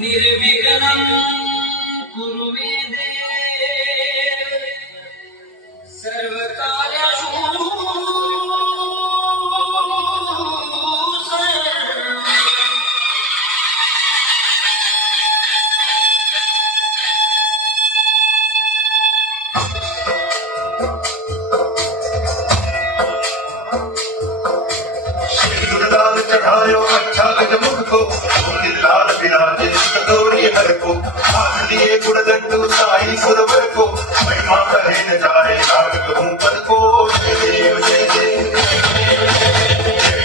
निर्विघ्नं कुरु मे देव सर्वकार्येषु लाल चढ़ायो अच्छा गजमुख को लाल विराजे गौरी हर को मान लिए गुणदंडु साई सुरवर को महिमा कहे न जाए नाग कहूँ पद को जय देव जय देव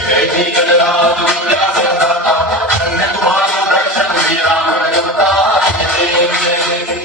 जय जय गणराज विद्या संदाता अन्य तुम्हारो रक्षण श्री राम रघुता जय देव जय देव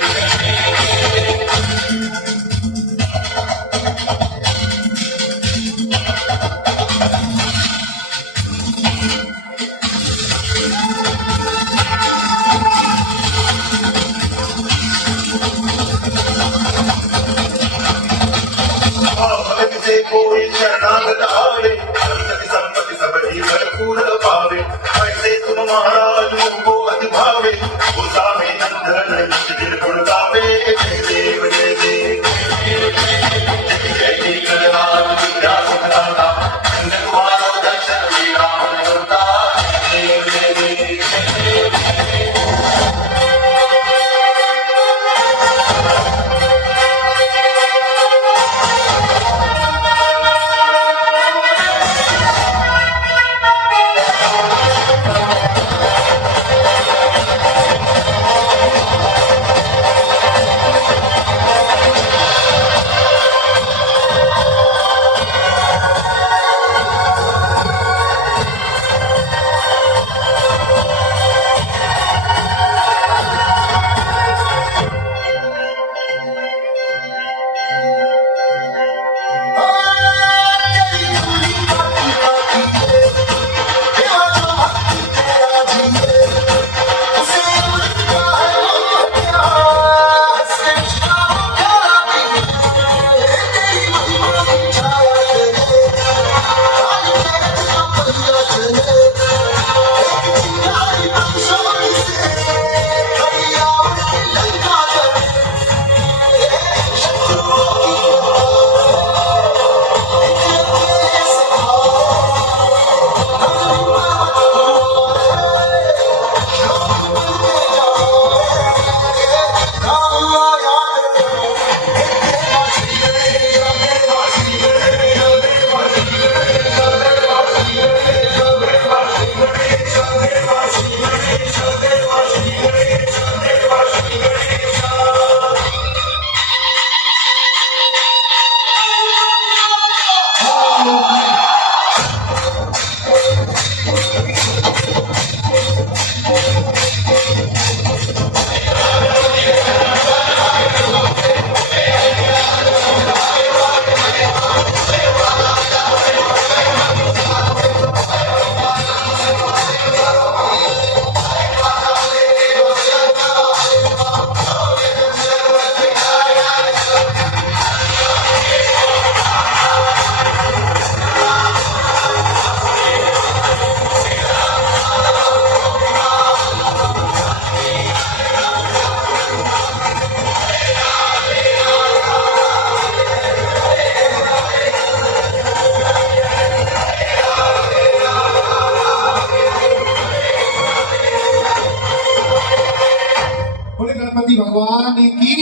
कोई शरणागत आवे संतति संपत्ति सबरी भरपूर पावे ऐसे तुम महाराज मुझको अति भावे उषा में नंदन दिन गुण गावे जय देव जय देव जय जय गणराज विद्या सुखदाता अन्य तुम्हारो दर्शन श्री राम रघुता जय देव जय देव गणपति भगवान की